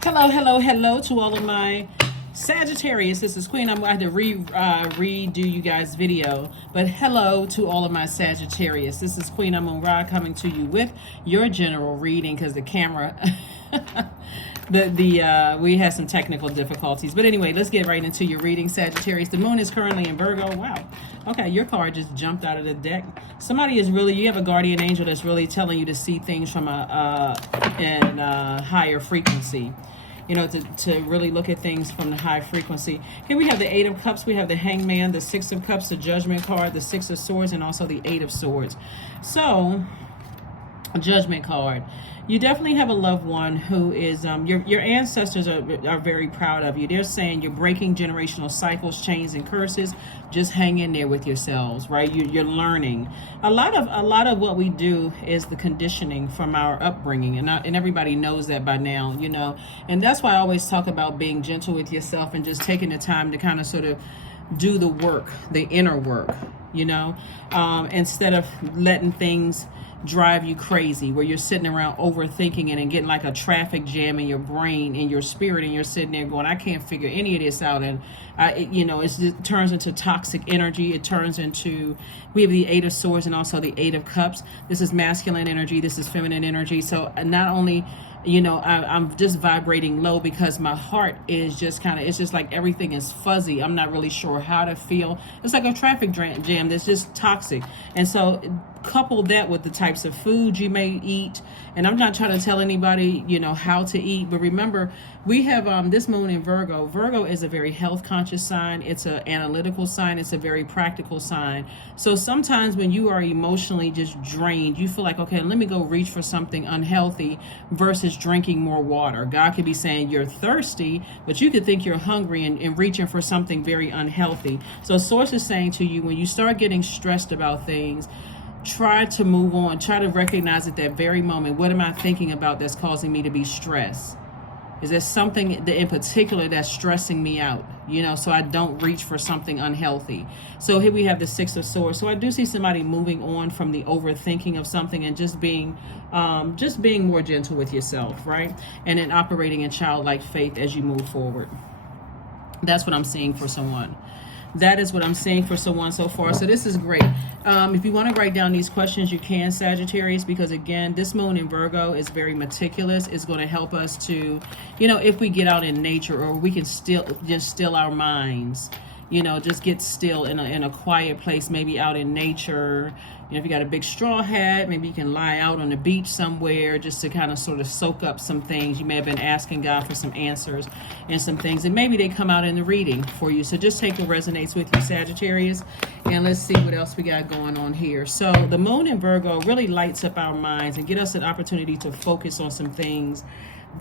Hello, hello, hello to all of my Sagittarius. This is Queen. I'm going to have to redo you guys' video, but hello to all of my Sagittarius. This is Queen Amun Ra coming to you with your general reading because the camera, we had some technical difficulties. But anyway, let's get right into your reading, Sagittarius. The moon is currently in Virgo. Wow. Okay, your card just jumped out of the deck. Somebody is really, you have a guardian angel that's really telling you to see things from a higher frequency. You know, to really look at things from the high frequency. Here we have the Eight of Cups, we have the Hangman, the Six of Cups, the Judgment card, the Six of Swords, and also the Eight of Swords. So, Judgment card. You definitely have a loved one who is, your ancestors are very proud of you. They're saying you're breaking generational cycles, chains, and curses. Just hang in there with yourselves, right? You're learning. A lot of what we do is the conditioning from our upbringing, and everybody knows that by now, you know. And that's why I always talk about being gentle with yourself and just taking the time to kind of sort of do the work, the inner work, you know, instead of letting things drive you crazy where you're sitting around overthinking it and getting like a traffic jam in your brain, in your spirit, and you're sitting there going, I can't figure any of this out. And it turns into toxic energy. It turns into, we have the Eight of Swords and also the Eight of Cups. This is masculine energy, this is feminine energy. So not only, you know, I'm just vibrating low because my heart is just kind of, it's just like everything is fuzzy. I'm not really sure how to feel. It's like a traffic jam that's just toxic. And so couple that with the types of food you may eat. And I'm not trying to tell anybody, you know, how to eat, but remember, we have this moon in Virgo. Virgo is a very health conscious sign. It's an analytical sign. It's a very practical sign. So sometimes when you are emotionally just drained, you feel like, okay, let me go reach for something unhealthy versus drinking more water. God could be saying you're thirsty, but you could think you're hungry and reaching for something very unhealthy. So Source is saying to you, when you start getting stressed about things, try to move on. Try to recognize at that very moment, what am I thinking about that's causing me to be stressed? Is there something in particular that's stressing me out? You know, so I don't reach for something unhealthy. So here we have the Six of Swords. So I do see somebody moving on from the overthinking of something and just being more gentle with yourself, right? And then operating in childlike faith as you move forward. That's what I'm seeing for someone. That is what I'm seeing for someone so far. So this is great. If you want to write down these questions, you can, Sagittarius, because again, this moon in Virgo is very meticulous. It's going to help us to, you know, if we get out in nature, or we can still our minds, you know, just get still in a quiet place, maybe out in nature. You know, if you got a big straw hat, maybe you can lie out on the beach somewhere just to kind of sort of soak up some things. You may have been asking God for some answers and some things, and maybe they come out in the reading for you. So just take what resonates with you, Sagittarius, and let's see what else we got going on here. So the moon in Virgo really lights up our minds and get us an opportunity to focus on some things,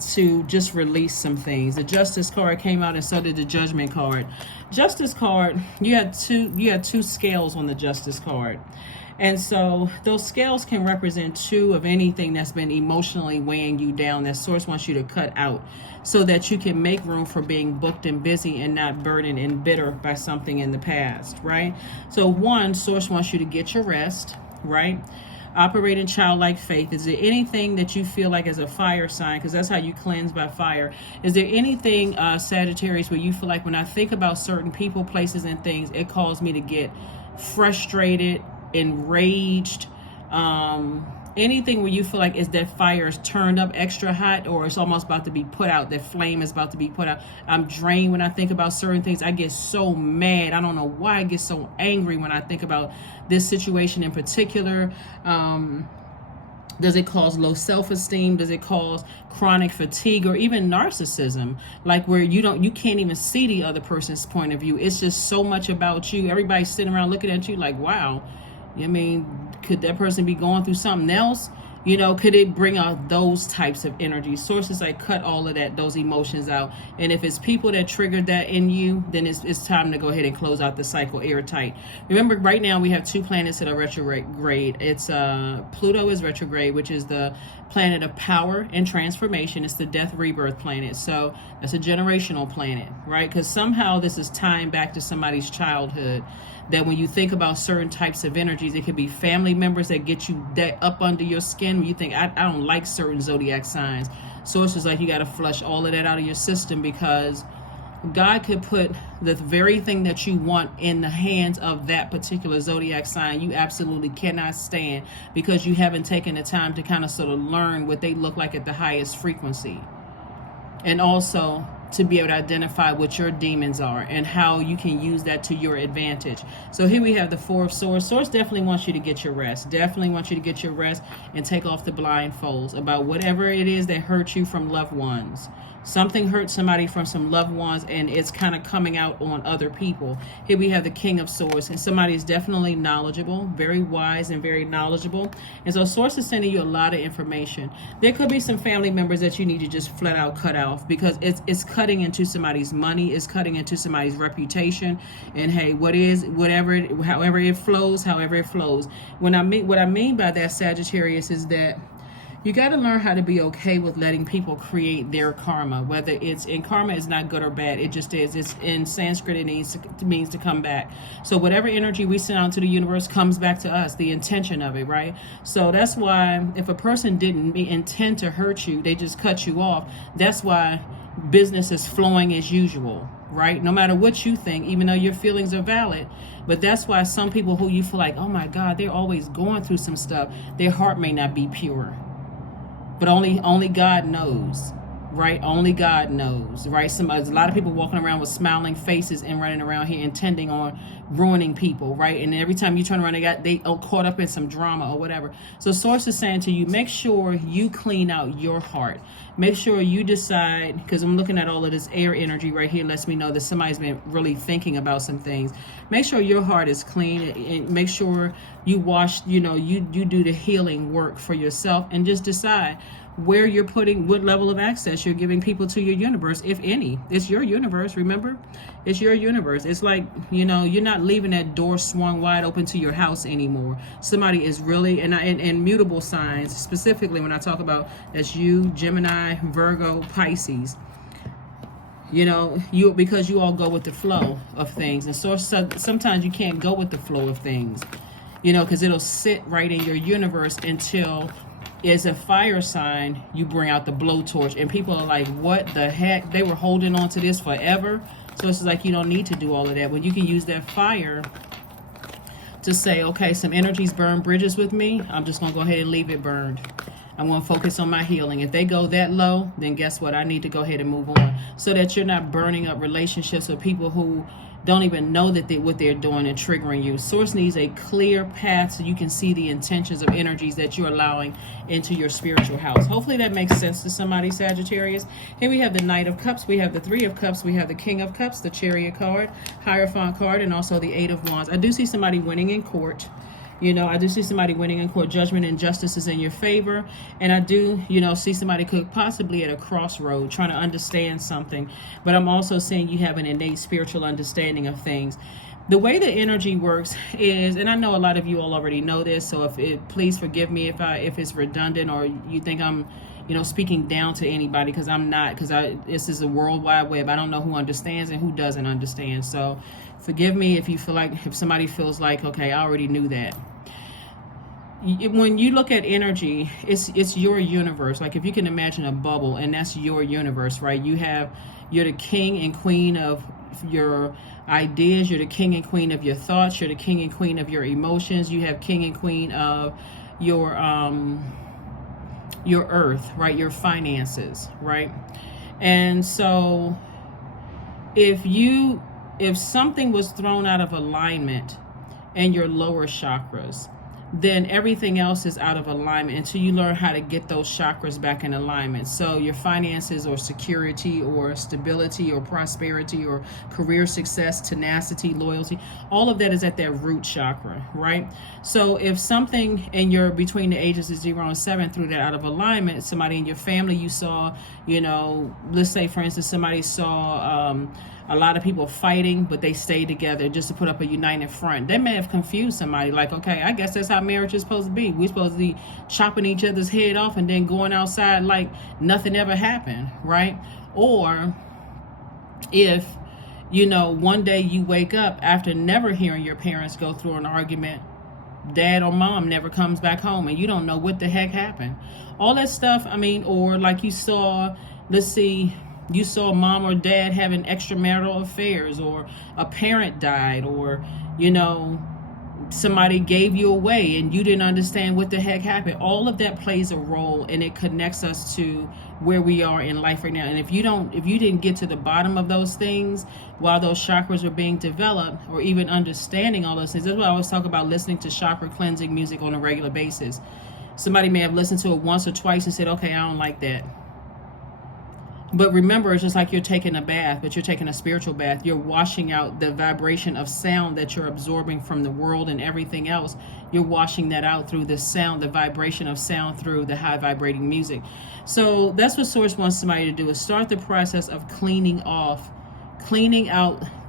to just release some things. The Justice card came out, and so did the Judgment card. Justice card, you had two scales on the Justice card. And so those scales can represent two of anything that's been emotionally weighing you down, that Source wants you to cut out, so that you can make room for being booked and busy and not burdened and bitter by something in the past, right? So one, Source wants you to get your rest, right? Operate in childlike faith. Is there anything that you feel like as a fire sign, because that's how you cleanse, by fire? Is there anything, Sagittarius, where you feel like when I think about certain people, places, and things, it caused me to get frustrated, enraged, anything where you feel like is that fire is turned up extra hot, or it's almost about to be put out, that flame is about to be put out? I'm drained when I think about certain things. I get so mad. I don't know why I get so angry when I think about this situation in particular. Does it cause low self-esteem? Does it cause chronic fatigue, or even narcissism, like where you can't even see the other person's point of view? It's just so much about you. Everybody's sitting around looking at you like, wow, I mean, could that person be going through something else? You know, could it bring out those types of energies? Sources like cut all of that, those emotions out. And if it's people that triggered that in you, then it's time to go ahead and close out the cycle airtight. Remember, right now we have two planets that are retrograde. It's Pluto is retrograde, which is the planet of power and transformation. It's the death rebirth planet. So that's a generational planet, right? Because somehow this is tying back to somebody's childhood. That when you think about certain types of energies, it could be family members that get you that up under your skin. When you think, I don't like certain zodiac signs. Source is like, you got to flush all of that out of your system, because God could put the very thing that you want in the hands of that particular zodiac sign you absolutely cannot stand, because you haven't taken the time to kind of sort of learn what they look like at the highest frequency. And also to be able to identify what your demons are and how you can use that to your advantage. So here we have the Four of Swords. Source definitely wants you to get your rest. Definitely wants you to get your rest and take off the blindfolds about whatever it is that hurt you from loved ones. Something hurt somebody from some loved ones, and it's kind of coming out on other people. Here we have the King of Swords, and somebody is definitely knowledgeable, very wise and very knowledgeable. And so Source is sending you a lot of information. There could be some family members that you need to just flat out cut off, because it's cutting into somebody's money, it's cutting into somebody's reputation. And hey, however it flows. What I mean by that, Sagittarius, is that you got to learn how to be okay with letting people create their karma. Whether it's in karma is not good or bad. It just is. It's in Sanskrit. It means to come back. So whatever energy we send out to the universe comes back to us. The intention of it, right? So that's why if a person didn't intend to hurt you, they just cut you off. That's why business is flowing as usual, right? No matter what you think, even though your feelings are valid. But that's why some people who you feel like, oh my God, they're always going through some stuff, their heart may not be pure. But only God knows, right? Only God knows, right? A lot of people walking around with smiling faces and running around here intending on ruining people, right? And every time you turn around, they caught up in some drama or whatever. So Source is saying to you, make sure you clean out your heart. Make sure you decide, because I'm looking at all of this air energy right here, lets me know that somebody's been really thinking about some things. Make sure your heart is clean, and make sure you wash, you do the healing work for yourself, and just decide where you're putting, what level of access you're giving people to your universe, if any. It's your universe, remember? It's your universe. It's like, you're not leaving that door swung wide open to your house anymore. Somebody is really, and mutable signs, specifically when I talk about, that's you, Gemini, Virgo, Pisces. Because you all go with the flow of things. And so sometimes you can't go with the flow of things, because it'll sit right in your universe until, as a fire sign, you bring out the blowtorch, and people are like, what the heck? They were holding on to this forever. So it's like, you don't need to do all of that. When you can use that fire to say, okay, some energies burn bridges with me, I'm just going to go ahead and leave it burned. I'm going to focus on my healing. If they go that low, then guess what? I need to go ahead and move on, so that you're not burning up relationships with people who don't even know that what they're doing and triggering you. Source needs a clear path so you can see the intentions of energies that you're allowing into your spiritual house. Hopefully that makes sense to somebody, Sagittarius. Here we have the Knight of Cups, we have the Three of Cups, we have the King of Cups, the Chariot card, Hierophant card, and also the Eight of Wands. I do see somebody winning in court. I do see somebody winning in court. Judgment and justice is in your favor. And I do, see somebody could possibly at a crossroad trying to understand something. But I'm also seeing you have an innate spiritual understanding of things. The way the energy works is, and I know a lot of you all already know this, so please forgive me if it's redundant, or you think I'm speaking down to anybody, because I'm not, because this is a world wide web. I don't know who understands and who doesn't understand. So forgive me if somebody feels like, okay, I already knew that. When you look at energy, it's your universe. Like if you can imagine a bubble, and that's your universe, right? You're the king and queen of your ideas. You're the king and queen of your thoughts. You're the king and queen of your emotions. You have king and queen of your earth, right? Your finances, right? And so if something was thrown out of alignment in your lower chakras, then everything else is out of alignment until you learn how to get those chakras back in alignment. So your finances, or security, or stability, or prosperity, or career success, tenacity, loyalty, all of that is at that root chakra, right? So if something between the ages of 0 and 7 threw that out of alignment, somebody in your family you saw, let's say for instance, somebody saw a lot of people fighting, but they stayed together just to put up a united front. They may have confused somebody, like, okay, I guess that's how marriage is supposed to be. We're supposed to be chopping each other's head off and then going outside like nothing ever happened, right? Or if, one day you wake up after never hearing your parents go through an argument, dad or mom never comes back home and you don't know what the heck happened. All that stuff, I mean, or like you saw, let's see, you saw mom or dad having extramarital affairs, or a parent died, or, you know, somebody gave you away and you didn't understand what the heck happened. All of that plays a role, and it connects us to where we are in life right now. And if you didn't get to the bottom of those things while those chakras are being developed, or even understanding all those things, that's why I always talk about listening to chakra cleansing music on a regular basis. Somebody may have listened to it once or twice and said, okay, I don't like that. But remember, it's just like you're taking a bath, but you're taking a spiritual bath. You're washing out the vibration of sound that you're absorbing from the world and everything else. You're washing that out through the sound, the vibration of sound through the high vibrating music. So that's what Source wants somebody to do, is start the process of cleaning out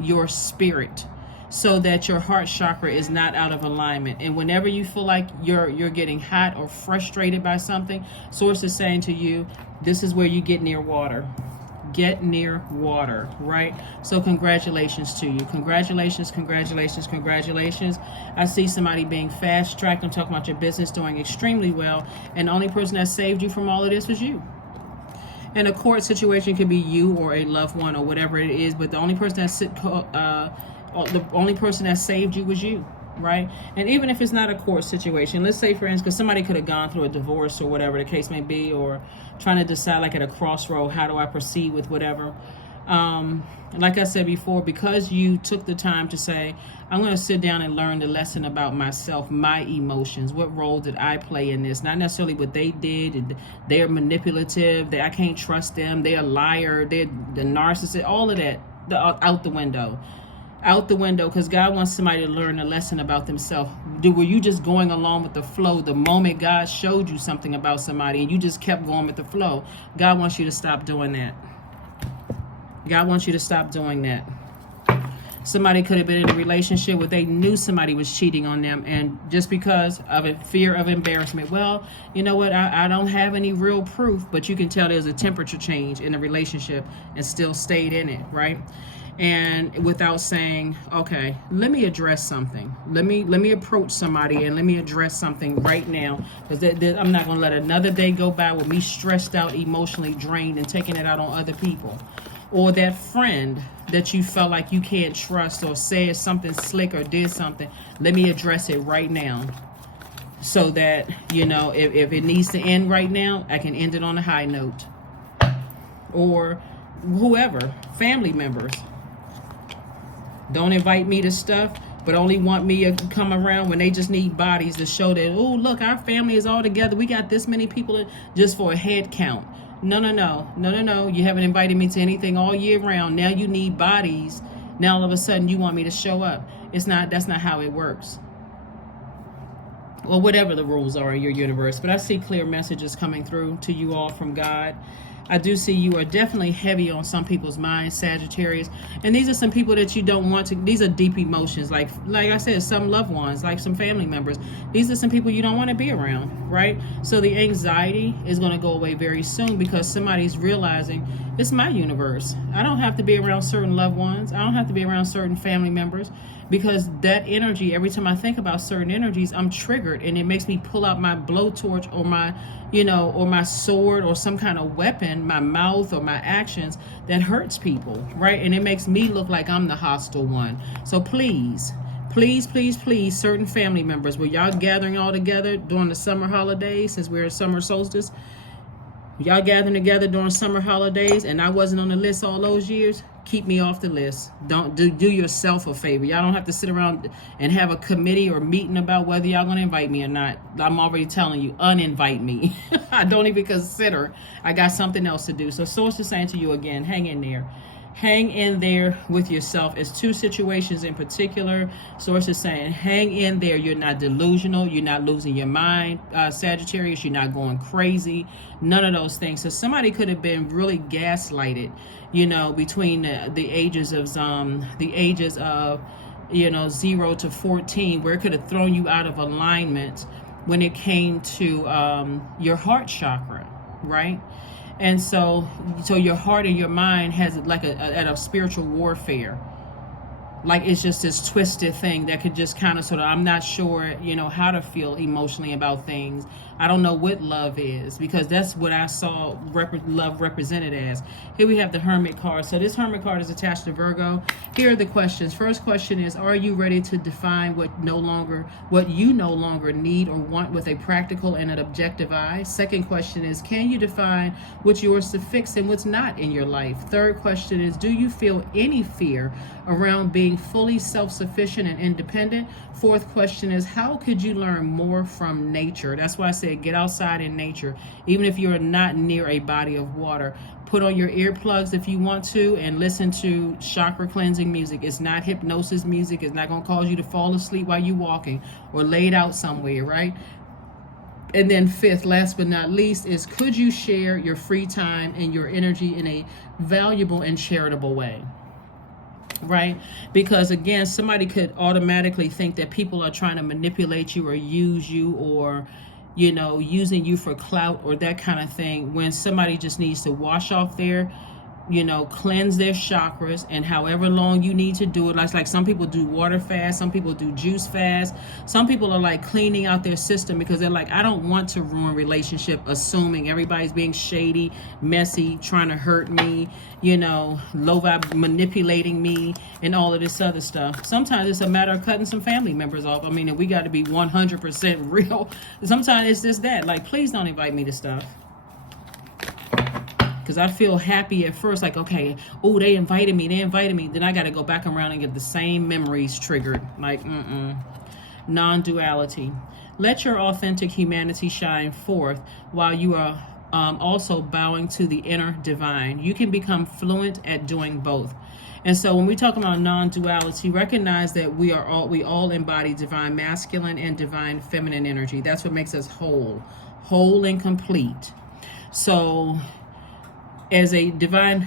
your spirit, so that your heart chakra is not out of alignment. And whenever you feel like you're getting hot or frustrated by something, Source is saying to you, this is where you get near water. Get near water, right? So congratulations to you. Congratulations, congratulations, congratulations. I see somebody being fast-tracked. I'm talking about your business doing extremely well. And the only person that saved you from all of this was you. And a court situation could be you or a loved one or whatever it is, but the only person that saved you was you, right? And even if it's not a court situation, let's say, for instance, because somebody could have gone through a divorce or whatever the case may be, or trying to decide, like at a crossroad, how do I proceed with whatever. Like I said before, because you took the time to say, I'm going to sit down and learn the lesson about myself, my emotions, what role did I play in this? Not necessarily what they did. They're manipulative. I can't trust them. They're a liar. They're the narcissist. All of that out the window. Out the window, because God wants somebody to learn a lesson about themselves. Were you just going along with the flow the moment God showed you something about somebody and you just kept going with the flow? God wants you to stop doing that. God wants you to stop doing that. Somebody could have been in a relationship where they knew somebody was cheating on them, and just because of a fear of embarrassment, well, you know what, I don't have any real proof, but you can tell there's a temperature change in the relationship and still stayed in it, right? And without saying, okay, let me address something. Let me approach somebody and let me address something right now, because I'm not going to let another day go by with me stressed out, emotionally drained, and taking it out on other people. Or that friend that you felt like you can't trust, or said something slick or did something. Let me address it right now, so that, you know, if it needs to end right now, I can end it on a high note. Or whoever, family members. Don't invite me to stuff, but only want me to come around when they just need bodies to show that, oh, look, our family is all together. We got this many people just for a head count. No. You haven't invited me to anything all year round. Now you need bodies. Now all of a sudden you want me to show up. That's not how it works. Or whatever the rules are in your universe. But I see clear messages coming through to you all from God. I do see you are definitely heavy on some people's minds, Sagittarius. And these are some people that you don't want to, these are deep emotions. Like I said, some loved ones, like some family members. These are some people you don't want to be around, right? So the anxiety is going to go away very soon, because somebody's realizing it's my universe. I don't have to be around certain loved ones. I don't have to be around certain family members, because that energy, every time I think about certain energies, I'm triggered, and it makes me pull out my blowtorch or my, or my sword or some kind of weapon, my mouth or my actions that hurts people, right? And it makes me look like I'm the hostile one. So please, certain family members, were y'all gathering all together during the summer holidays, since we're in summer solstice? Y'all gathering together during summer holidays and I wasn't on the list all those years? Keep me off the list. Don't do yourself a favor. Y'all don't have to sit around and have a committee or meeting about whether y'all gonna invite me or not. I'm already telling you, uninvite me. I don't even consider. I got something else to do. So Source is saying to you again, hang in there. Hang in there with yourself. It's two situations in particular. Source is saying, hang in there. You're not delusional. You're not losing your mind, Sagittarius. You're not going crazy. None of those things. So somebody could have been really gaslighted, between the ages of 0 to 14, where it could have thrown you out of alignment when it came to your heart chakra, right? And so your heart and your mind has like a spiritual warfare. like it's just this twisted thing that could just kind of sort of, I'm not sure, you know, how to feel emotionally about things. I don't know what love is, because that's what I saw love represented as. Here we have the Hermit card. So this Hermit card is attached to Virgo. Here are the questions. First question is, are you ready to define what you no longer need or want with a practical and an objective eye? Second question is, can you define what's yours to fix and what's not in your life? Third question is, do you feel any fear around being fully self-sufficient and independent? Fourth question is, how could you learn more from nature? That's why I said get outside in nature. Even if you're not near a body of water, put on your earplugs if you want to and listen to chakra cleansing music. It's not hypnosis music. It's not going to cause you to fall asleep while you're walking or laid out somewhere, right? And then fifth, last but not least, is could you share your free time and your energy in a valuable and charitable way? Right? Because again, somebody could automatically think that people are trying to manipulate you or use you, or, you know, using you for clout or that kind of thing, when somebody just needs to wash off their, you know, cleanse their chakras, and however long you need to do it. Like some people do water fast, some people do juice fast, some people are like cleaning out their system because they're like, I don't want to ruin relationship, assuming everybody's being shady, messy, trying to hurt me, you know, low vibe, manipulating me, and all of this other stuff. Sometimes it's a matter of cutting some family members off. I mean, and we got to be 100% real. Sometimes it's just that, like, please don't invite me to stuff. Because I feel happy at first, like, okay, oh, they invited me. Then I got to go back around and get the same memories triggered. Like, non-duality. Let your authentic humanity shine forth while you are also bowing to the inner divine. You can become fluent at doing both. And so when we talk about non-duality, recognize that we all embody divine masculine and divine feminine energy. That's what makes us whole and complete. So as a divine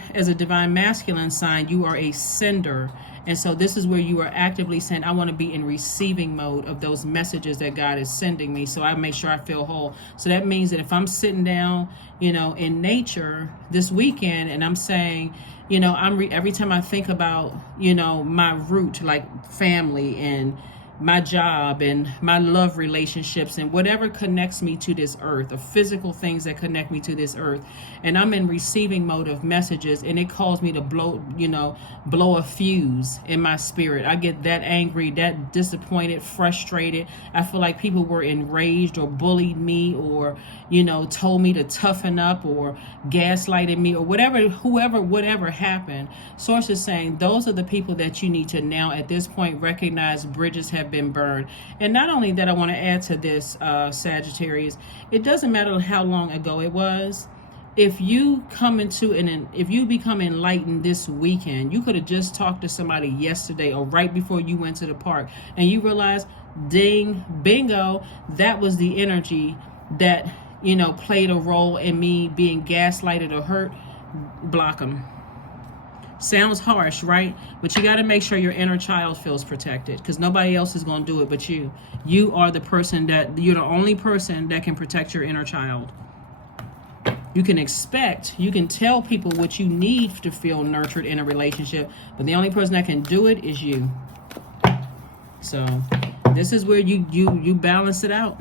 masculine sign, you are a sender. And so this is where you are actively saying, I want to be in receiving mode of those messages that God is sending me, so I make sure I feel whole. So that means that if I'm sitting down, you know, in nature this weekend, and I'm saying, you know, every time I think about, you know, my root, like family and my job and my love relationships and whatever connects me to this earth, the physical things that connect me to this earth, and I'm in receiving mode of messages, and it calls me to blow a fuse in my spirit. I get that angry, that disappointed, frustrated. I feel like people were enraged or bullied me, or, you know, told me to toughen up, or gaslighted me, or whatever happened. Source is saying those are the people that you need to now at this point recognize bridges have been burned. And not only that, I want to add to this, Sagittarius, it doesn't matter how long ago it was. If you if you become enlightened this weekend, you could have just talked to somebody yesterday or right before you went to the park, and you realize, ding, bingo, that was the energy that, you know, played a role in me being gaslighted or hurt. Block them. Sounds harsh, right? But you got to make sure your inner child feels protected, because nobody else is going to do it but you. You are the person you're the only person that can protect your inner child. You can tell people what you need to feel nurtured in a relationship, but the only person that can do it is you. So this is where you balance it out.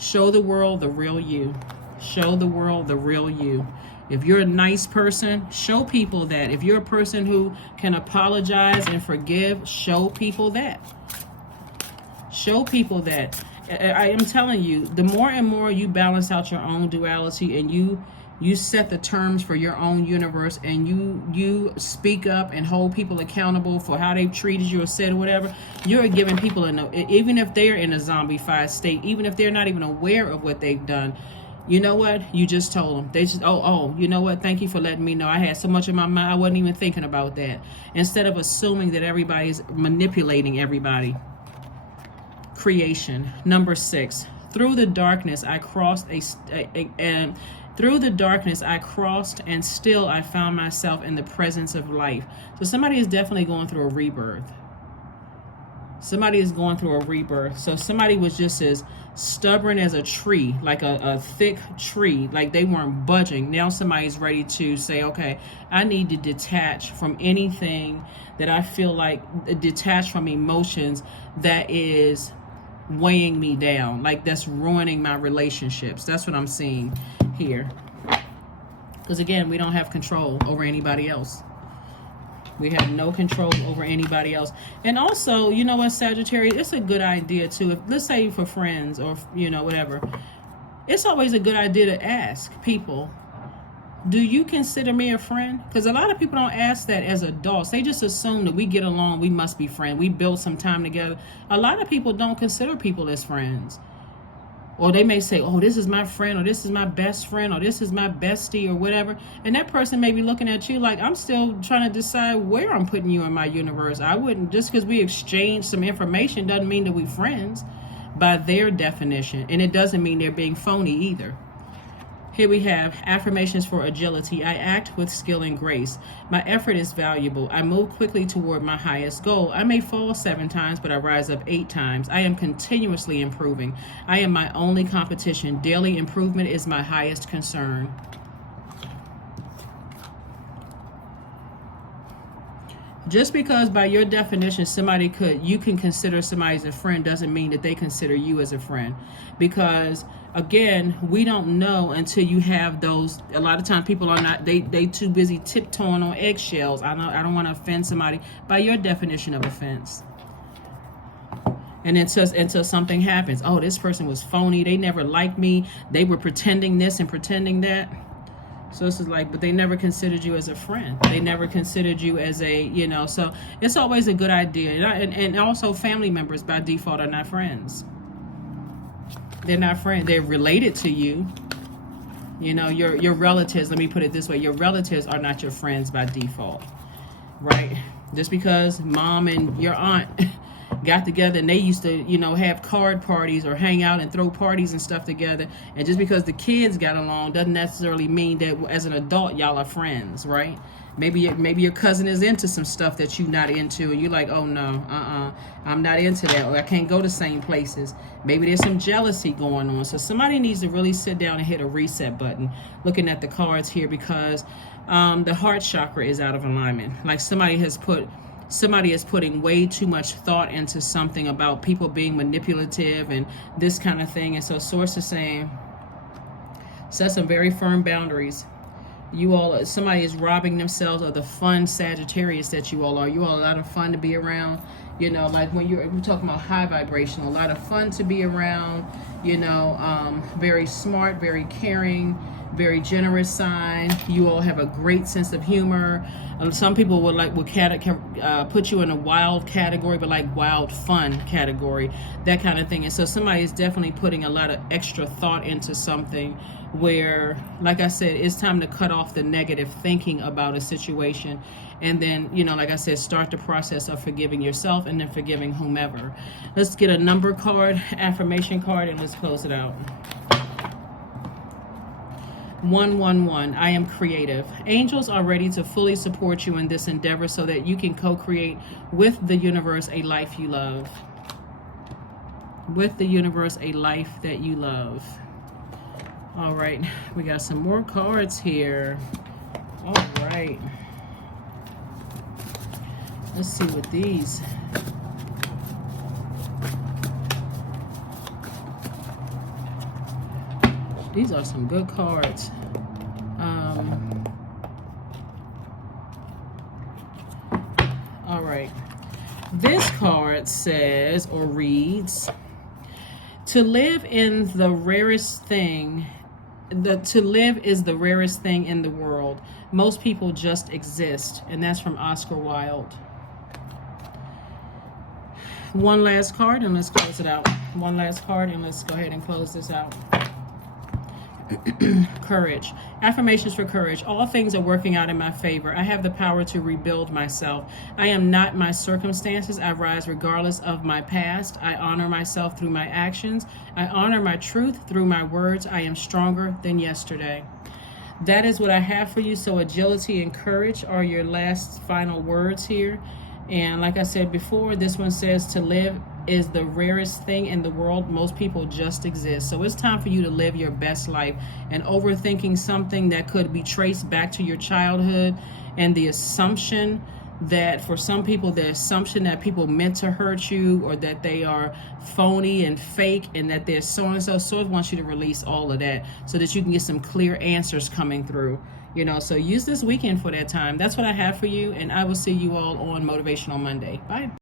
Show the world the real you. Show the world the real you. If you're a nice person, show people that. If you're a person who can apologize and forgive, show people that. Show people that. I am telling you, the more and more you balance out your own duality, and you set the terms for your own universe, and you speak up and hold people accountable for how they've treated you or said whatever, you're giving people even if they're in a zombified state, even if they're not even aware of what they've done, you know what? You just told them. They just, you know what? Thank you for letting me know. I had so much in my mind, I wasn't even thinking about that. Instead of assuming that everybody's manipulating everybody. Creation. Number 6. Through the darkness, I crossed and still I found myself in the presence of life. So somebody is definitely going through a rebirth. Somebody is going through a rebirth. So somebody was just as stubborn as a tree, like a thick tree, like they weren't budging. Now somebody's ready to say, okay, I need to detach from anything that I feel like, detach from emotions that is weighing me down, like that's ruining my relationships. That's what I'm seeing here. Because again, we don't have control over anybody else. We have no control over anybody else. And also, you know what, Sagittarius, it's a good idea too. If, let's say for friends or, you know, whatever, it's always a good idea to ask people, do you consider me a friend? Because a lot of people don't ask that as adults. They just assume that we get along, we must be friends. We build some time together. A lot of people don't consider people as friends. Or they may say, oh, this is my friend, or this is my best friend, or this is my bestie, or whatever. And that person may be looking at you like, I'm still trying to decide where I'm putting you in my universe. I wouldn't, just because we exchange some information doesn't mean that we're friends by their definition. And it doesn't mean they're being phony either. Here we have affirmations for agility. I act with skill and grace. My effort is valuable. I move quickly toward my highest goal. I may fall 7 times, but I rise up 8 times. I am continuously improving. I am my only competition. Daily improvement is my highest concern. Just because by your definition you can consider somebody as a friend doesn't mean that they consider you as a friend. Because again, we don't know until you have those. A lot of times people are not, they too busy tiptoeing on eggshells. I don't want to offend somebody by your definition of offense. And until something happens. Oh, this person was phony. They never liked me. They were pretending this and pretending that. So this is like, but they never considered you as a friend. They never considered you as a, you know, so it's always a good idea. And also family members by default are not friends. They're not friends. They're related to you. You know, your relatives, let me put it this way. Your relatives are not your friends by default, right? Just because mom and your aunt got together and they used to, you know, have card parties or hang out and throw parties and stuff together, and just because the kids got along doesn't necessarily mean that as an adult y'all are friends, right? Maybe your cousin is into some stuff that you're not into, and you're like, oh no, I'm not into that, or I can't go to same places. Maybe there's some jealousy going on. So somebody needs to really sit down and hit a reset button, looking at the cards here, because the heart chakra is out of alignment. Like somebody is putting way too much thought into something about people being manipulative and this kind of thing. And so source is saying, set some very firm boundaries. Somebody is robbing themselves of the fun Sagittarius that you all are. You all are a lot of fun to be around. You know, like when we're talking about high vibrational, a lot of fun to be around. You know, very smart, very caring, very generous sign. You all have a great sense of humor. Some people would put you in a wild category, but like wild fun category, that kind of thing. And so somebody is definitely putting a lot of extra thought into something where, like I said, it's time to cut off the negative thinking about a situation. And then, you know, like I said, start the process of forgiving yourself and then forgiving whomever. Let's get a number card, affirmation card, and let's close it out. 111, I am creative. Angels are ready to fully support you in this endeavor so that you can co-create with the universe a life you love. With the universe, a life that you love. All right, we got some more cards here. All right. Let's see what these. These are some good cards. All right. This card says or reads, to live in the rarest thing, to live is the rarest thing in the world. Most people just exist. And that's from Oscar Wilde. One last card and let's close it out. One last card and let's go ahead and close this out. Courage. Affirmations for courage. All things are working out in my favor. I have the power to rebuild myself. I am not my circumstances. I rise regardless of my past. I honor myself through my actions. I honor my truth through my words. I am stronger than yesterday. That is what I have for you. So agility and courage are your last final words here. And like I said before, this one says to live is the rarest thing in the world. Most people just exist. So it's time for you to live your best life. And overthinking something that could be traced back to your childhood, and the assumption that for some people, the assumption that people meant to hurt you, or that they are phony and fake, and that they're so and so. So it wants you to release all of that so that you can get some clear answers coming through. You know, so use this weekend for that time. That's what I have for you, and I will see you all on Motivational Monday. Bye.